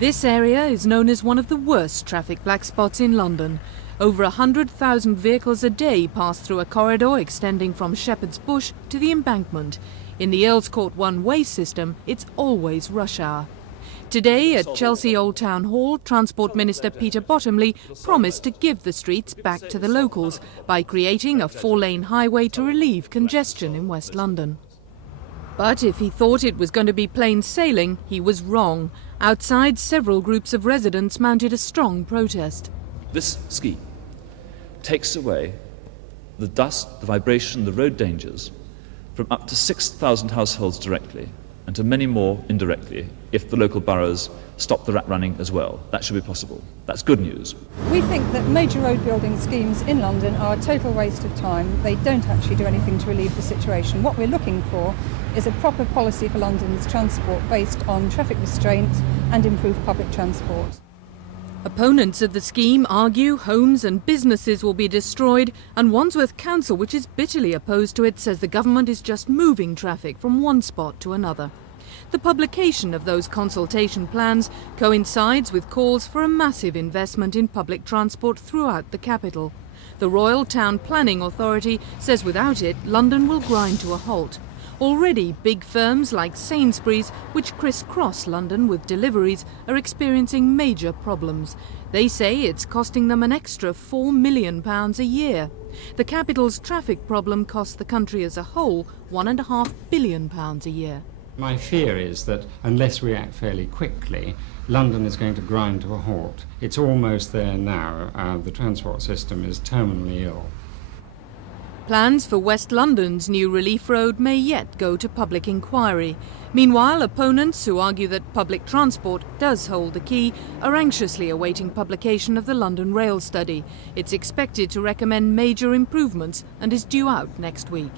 This area is known as one of the worst traffic black spots in London. Over 100,000 vehicles a day pass through a corridor extending from Shepherd's Bush to the Embankment. In the Earls Court one-way system, it's always rush hour. Today at Chelsea Old Town Hall, Transport Minister Peter Bottomley promised to give the streets back to the locals by creating a 4-lane highway to relieve congestion in West London. But if he thought it was going to be plain sailing, he was wrong. Outside, several groups of residents mounted a strong protest. This scheme takes away the dust, the vibration, the road dangers from up to 6,000 households directly and to many more indirectly if the local boroughs stop the rat running as well. That should be possible. That's good news. We think that major road building schemes in London are a total waste of time. They don't actually do anything to relieve the situation. What we're looking for is a proper policy for London's transport based on traffic restraint and improved public transport. Opponents of the scheme argue homes and businesses will be destroyed, and Wandsworth Council, which is bitterly opposed to it, says the government is just moving traffic from one spot to another. The publication of those consultation plans coincides with calls for a massive investment in public transport throughout the capital. The Royal Town Planning Authority says without it, London will grind to a halt. Already, big firms like Sainsbury's, which criss-cross London with deliveries, are experiencing major problems. They say it's costing them an extra £4 million a year. The capital's traffic problem costs the country as a whole £1.5 billion a year. My fear is that unless we act fairly quickly, London is going to grind to a halt. It's almost there now. The transport system is terminally ill. Plans for West London's new relief road may yet go to public inquiry. Meanwhile, opponents who argue that public transport does hold the key are anxiously awaiting publication of the London Rail study. It's expected to recommend major improvements and is due out next week.